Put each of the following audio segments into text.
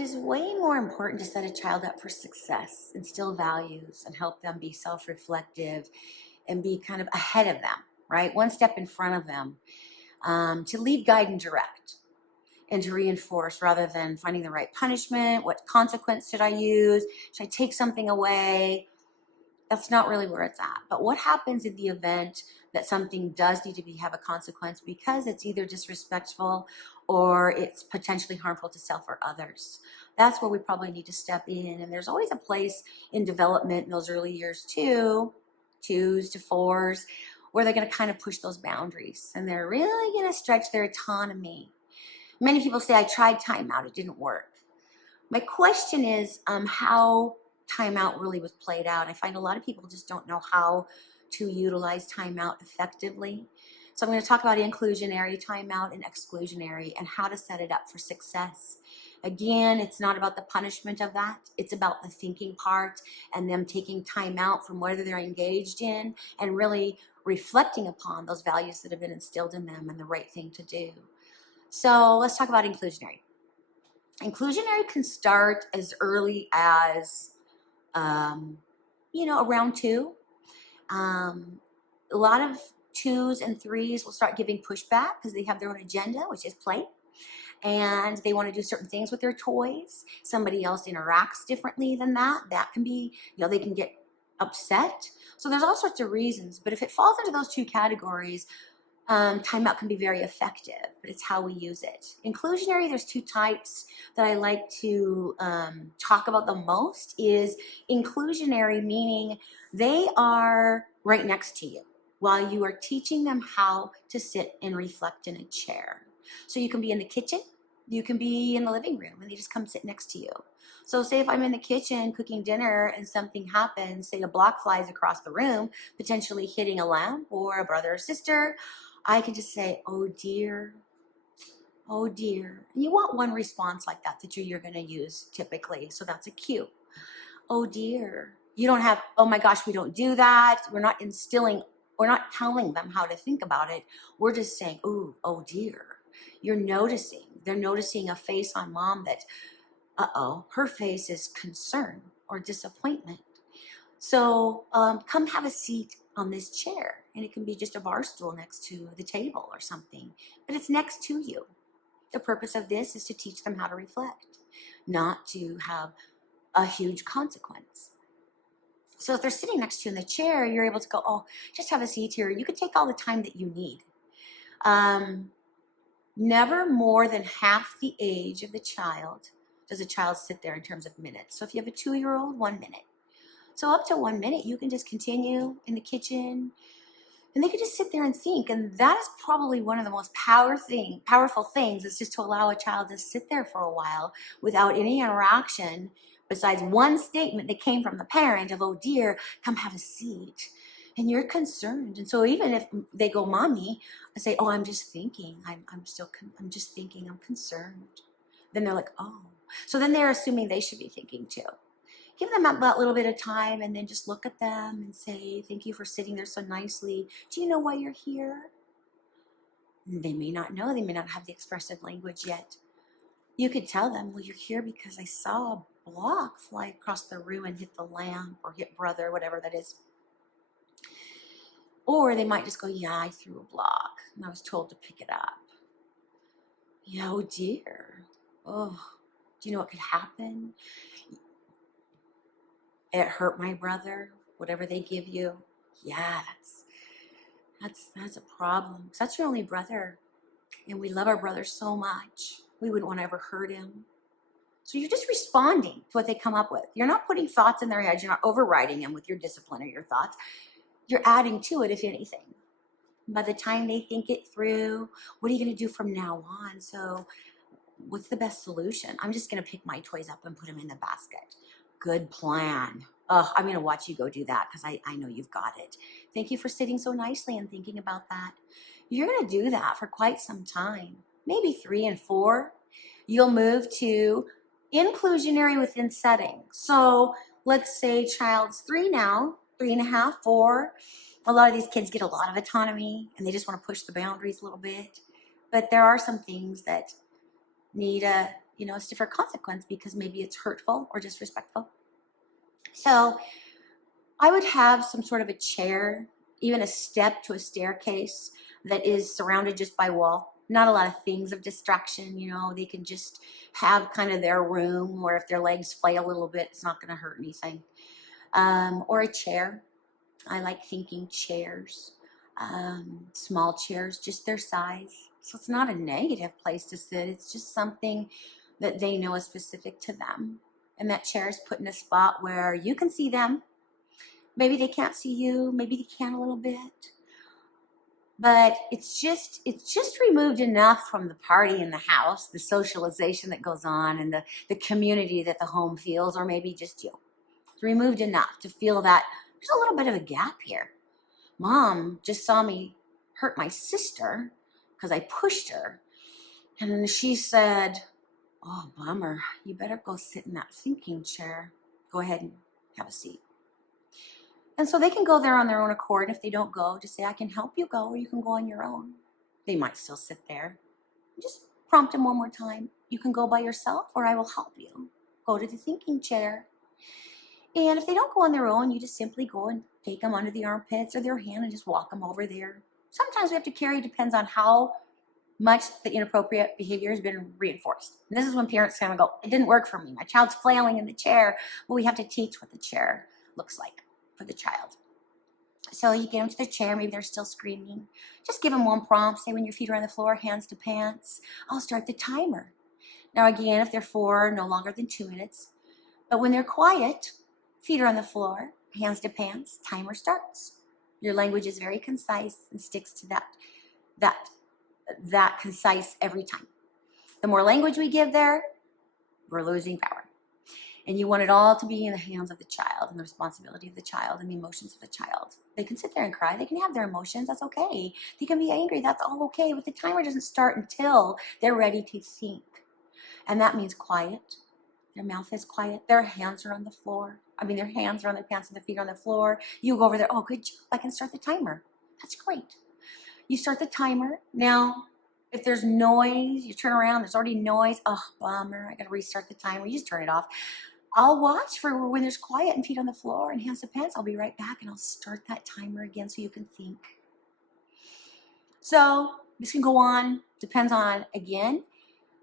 It is way more important to set a child up for success, instill values, and help them be self reflective and be kind of ahead of them, right? One step in front of them, to lead, guide, and direct, and to reinforce rather than finding the right punishment. What consequence should I use? Should I take something away? That's not really where it's at. But what happens in the event that something does need to have a consequence because it's either disrespectful or it's potentially harmful to self or others? That's where we probably need to step in. And there's always a place in development in those early years too, twos to fours, where they're going to kind of push those boundaries and they're really going to stretch their autonomy. Many people say, I tried timeout, it didn't work. My question is how timeout really was played out. I find a lot of people just don't know how to utilize timeout effectively. So I'm going to talk about inclusionary timeout and exclusionary and how to set it up for success. Again, it's not about the punishment of that. It's about the thinking part and them taking time out from whatever they're engaged in and really reflecting upon those values that have been instilled in them and the right thing to do. So let's talk about inclusionary. Inclusionary can start as early as, around 2. A lot of 2s and 3s will start giving pushback because they have their own agenda, which is play. And they want to do certain things with their toys. Somebody else interacts differently than that. That can be, they can get upset. So there's all sorts of reasons. But if it falls into those 2 categories, timeout can be very effective, but it's how we use it. Inclusionary, there's 2 types that I like to talk about the most. Is inclusionary, meaning they are right next to you while you are teaching them how to sit and reflect in a chair. So you can be in the kitchen, you can be in the living room, and they just come sit next to you. So say if I'm in the kitchen cooking dinner and something happens, say a block flies across the room, potentially hitting a lamp or a brother or sister, I can just say, oh dear, oh dear. And you want one response like that you're going to use typically. So that's a cue. Oh dear. You don't have, oh my gosh, we don't do that. We're not telling them how to think about it. We're just saying, oh dear. You're noticing. They're noticing a face on mom that, her face is concern or disappointment. So come have a seat on this chair. And it can be just a bar stool next to the table or something. But it's next to you. The purpose of this is to teach them how to reflect, not to have a huge consequence. So if they're sitting next to you in the chair, you're able to go, oh, just have a seat here. You can take all the time that you need. Never more than half the age of the child does a child sit there in terms of minutes. So if you have a 2-year-old, 1 minute. So up to 1 minute, you can just continue in the kitchen and they can just sit there and think. And that is probably one of the most powerful things is just to allow a child to sit there for a while without any interaction besides one statement that came from the parent of, oh dear, come have a seat. And you're concerned. And so even if they go, mommy, I say, oh, I'm just thinking. I'm just thinking, I'm concerned. Then they're like, oh. So then they're assuming they should be thinking too. Give them that little bit of time and then just look at them and say, thank you for sitting there so nicely. Do you know why you're here? They may not know. They may not have the expressive language yet. You could tell them, well, you're here because I saw a block fly across the room and hit the lamp or hit brother, whatever that is. Or they might just go, yeah, I threw a block and I was told to pick it up. Yeah, oh dear. Oh, do you know what could happen? It hurt my brother, whatever they give you. Yeah, that's a problem. That's your only brother. And we love our brother so much. We wouldn't want to ever hurt him. So you're just responding to what they come up with. You're not putting thoughts in their heads. You're not overriding them with your discipline or your thoughts. You're adding to it, if anything. By the time they think it through, what are you going to do from now on? So what's the best solution? I'm just going to pick my toys up and put them in the basket. Good plan. Oh, I'm going to watch you go do that because I know you've got it. Thank you for sitting so nicely and thinking about that. You're going to do that for quite some time, maybe 3 and 4. You'll move to inclusionary within settings. So let's say child's 3 now, 3.5, 4. A lot of these kids get a lot of autonomy and they just want to push the boundaries a little bit. But there are some things that need a a stiffer consequence because maybe it's hurtful or disrespectful. So I would have some sort of a chair, even a step to a staircase that is surrounded just by wall. Not a lot of things of distraction, they can just have kind of their room where if their legs flay a little bit, it's not going to hurt anything. Or a chair. I like thinking chairs, small chairs, just their size. So it's not a negative place to sit. It's just something that they know is specific to them. And that chair is put in a spot where you can see them. Maybe they can't see you. Maybe they can a little bit. But it's just removed enough from the party in the house, the socialization that goes on, and the community that the home feels, or maybe just you. It's removed enough to feel that there's a little bit of a gap here. Mom just saw me hurt my sister because I pushed her. And then she said, "Oh, bummer. You better go sit in that thinking chair. Go ahead and have a seat." And so they can go there on their own accord. And if they don't go, just say, "I can help you go, or you can go on your own." They might still sit there. Just prompt them one more time. "You can go by yourself, or I will help you. Go to the thinking chair." And if they don't go on their own, you just simply go and take them under the armpits or their hand and just walk them over there. Sometimes we have to carry, depends on how much the inappropriate behavior has been reinforced. And this is when parents kind of go, "It didn't work for me. My child's flailing in the chair." Well, we have to teach what the chair looks like for the child. So you get them to the chair, maybe they're still screaming. Just give them one prompt. Say, "When your feet are on the floor, hands to pants, I'll start the timer." Now again, if they're 4, no longer than 2 minutes. But when they're quiet, feet are on the floor, hands to pants, timer starts. Your language is very concise and sticks to that concise every time. The more language we give there, we're losing power. And you want it all to be in the hands of the child and the responsibility of the child and the emotions of the child. They can sit there and cry. They can have their emotions. That's okay. They can be angry. That's all okay. But the timer doesn't start until they're ready to think. And that means quiet. Their mouth is quiet. Their hands are on the floor. Their hands are on their pants and their feet are on the floor. You go over there. "Oh, good job. I can start the timer." That's great. You start the timer. Now, if there's noise, you turn around, there's already noise. "Oh, bummer. I got to restart the timer." You just turn it off. I'll watch for when there's quiet and feet on the floor and hands to pants. I'll be right back and I'll start that timer again so you can think. So this can go on, depends on, again,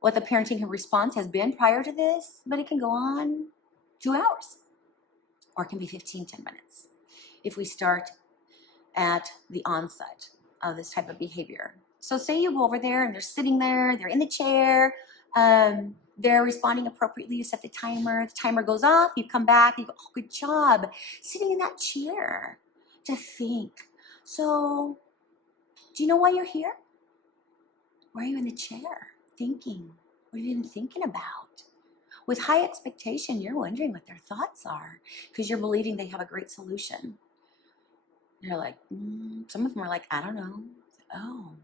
what the parenting response has been prior to this, but it can go on 2 hours or it can be 15, 10 minutes if we start at the onset of this type of behavior. So say you go over there and they're sitting there, they're in the chair, they're responding appropriately. You set the timer goes off, you come back, you go, "Oh, good job sitting in that chair to think. So do you know why you're here? Why are you in the chair thinking? What have you been thinking about?" With high expectation, you're wondering what their thoughts are because you're believing they have a great solution. They're like, some of them are like, "I don't know." "Oh,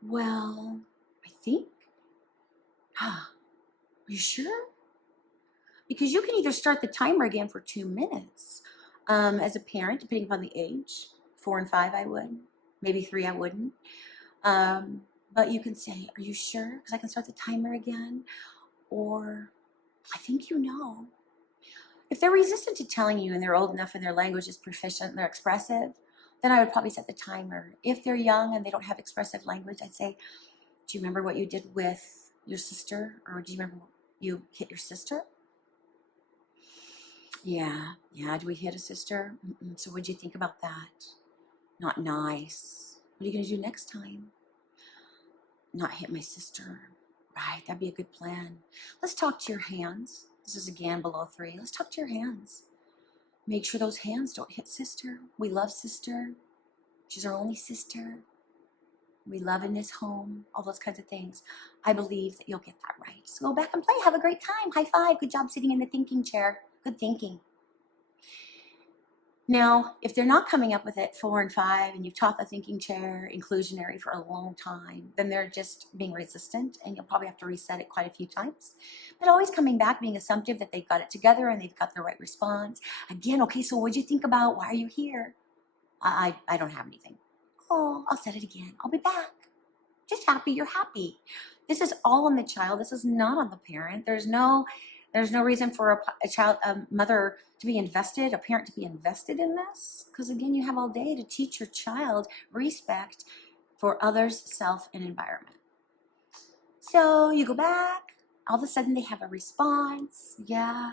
well, I think." "Are you sure?" Because you can either start the timer again for 2 minutes. As a parent, depending upon the age, 4 and 5, I would. Maybe 3, I wouldn't. But you can say, "Are you sure? Because I can start the timer again." Or, "I think you know." If they're resistant to telling you and they're old enough and their language is proficient and they're expressive, then I would probably set the timer. If they're young and they don't have expressive language, I'd say, "Do you remember what you did with your sister? Or do you remember you hit your sister?" Yeah, do we hit a sister? So what'd you think about that? Not nice. What are you going to do next time? Not hit my sister. Right, that'd be a good plan. Let's talk to your hands. This is again below 3. Let's talk to your hands. Make sure those hands don't hit sister. We love sister. She's our only sister. We love in this home. All those kinds of things. I believe that you'll get that right. So go back and play. Have a great time. High five. Good job sitting in the thinking chair. Good thinking. Now, if they're not coming up with it 4 and 5, and you've taught the thinking chair inclusionary for a long time, then they're just being resistant, and you'll probably have to reset it quite a few times. But always coming back, being assumptive that they've got it together and they've got the right response. Again, "Okay, so what'd you think about? Why are you here?" I don't have anything." "Oh, I'll set it again. I'll be back." just happy you're happy. This is all on the child. This is not on the parent. There's no reason for a mother to be invested, a parent to be invested in this. Because again, you have all day to teach your child respect for others, self, and environment. So you go back, all of a sudden they have a response. Yeah,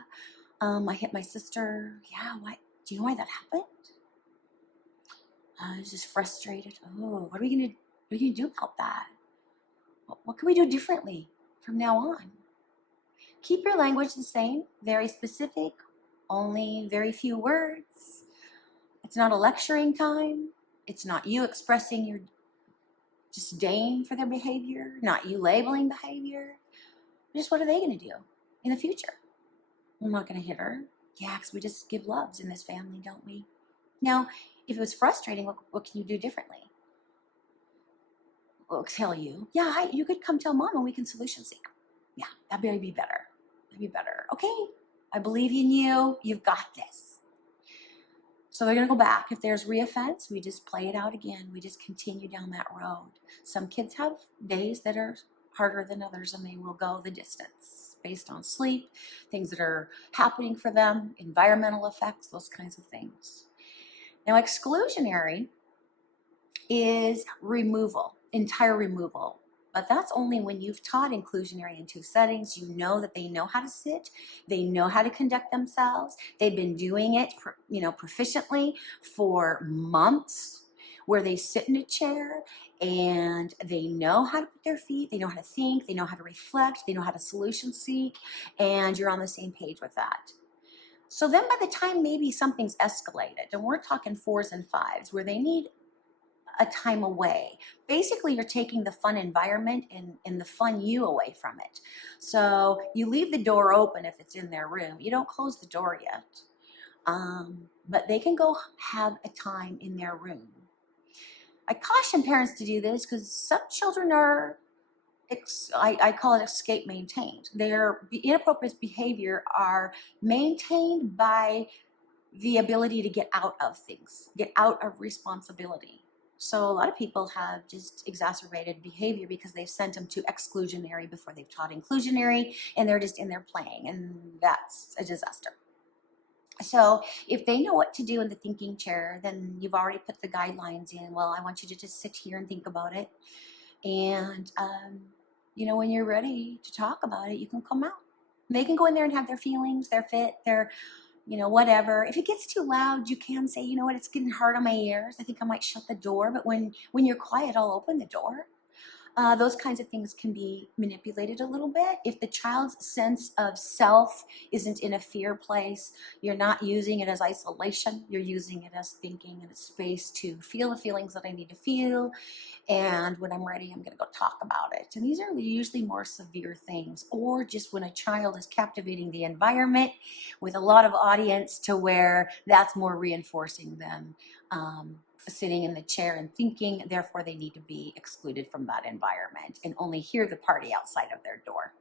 I hit my sister. Yeah, why? Do you know why that happened? I was just frustrated. Oh, what are we gonna do about that? What can we do differently from now on? Keep your language the same, very specific, only very few words. It's not a lecturing time. It's not you expressing your disdain for their behavior, not you labeling behavior. Just what are they going to do in the future? I'm not going to hit her. Yeah, because we just give loves in this family, don't we? Now, if it was frustrating, what can you do differently? We'll tell you, yeah, you could come tell mom and we can solution seek. Yeah, that'd be better. That'd be better. Okay, I believe in you. You've got this. So they're going to go back. If there's reoffense, we just play it out again. We just continue down that road. Some kids have days that are harder than others, and they will go the distance based on sleep, things that are happening for them, environmental effects, those kinds of things. Now, exclusionary is removal, entire removal. But that's only when you've taught inclusionary in 2 settings. You know that they know how to sit, they know how to conduct themselves. They've been doing it, proficiently for months, where they sit in a chair and they know how to put their feet, they know how to think, they know how to reflect, they know how to solution seek, and you're on the same page with that. So then by the time maybe something's escalated, and we're talking 4s and 5s, where they need a time away. Basically, you're taking the fun environment and the fun you away from it. So you leave the door open if it's in their room. You don't close the door yet. But they can go have a time in their room. I caution parents to do this because some children are, I call it escape maintained. Their inappropriate behavior are maintained by the ability to get out of things, get out of responsibility. So a lot of people have just exacerbated behavior because they've sent them to exclusionary before they've taught inclusionary, and they're just in there playing, and that's a disaster. So if they know what to do in the thinking chair, then you've already put the guidelines in. Well, I want you to just sit here and think about it. And, when you're ready to talk about it, you can come out. They can go in there and have their feelings, their fit, their whatever. If it gets too loud, you can say, you know what, it's getting hard on my ears. I think I might shut the door. But when you're quiet, I'll open the door. Those kinds of things can be manipulated a little bit. If the child's sense of self isn't in a fear place, you're not using it as isolation. You're using it as thinking and a space to feel the feelings that I need to feel. And when I'm ready, I'm going to go talk about it. And these are usually more severe things, or just when a child is captivating the environment with a lot of audience to where that's more reinforcing them. Sitting in the chair and thinking, therefore they need to be excluded from that environment and only hear the party outside of their door.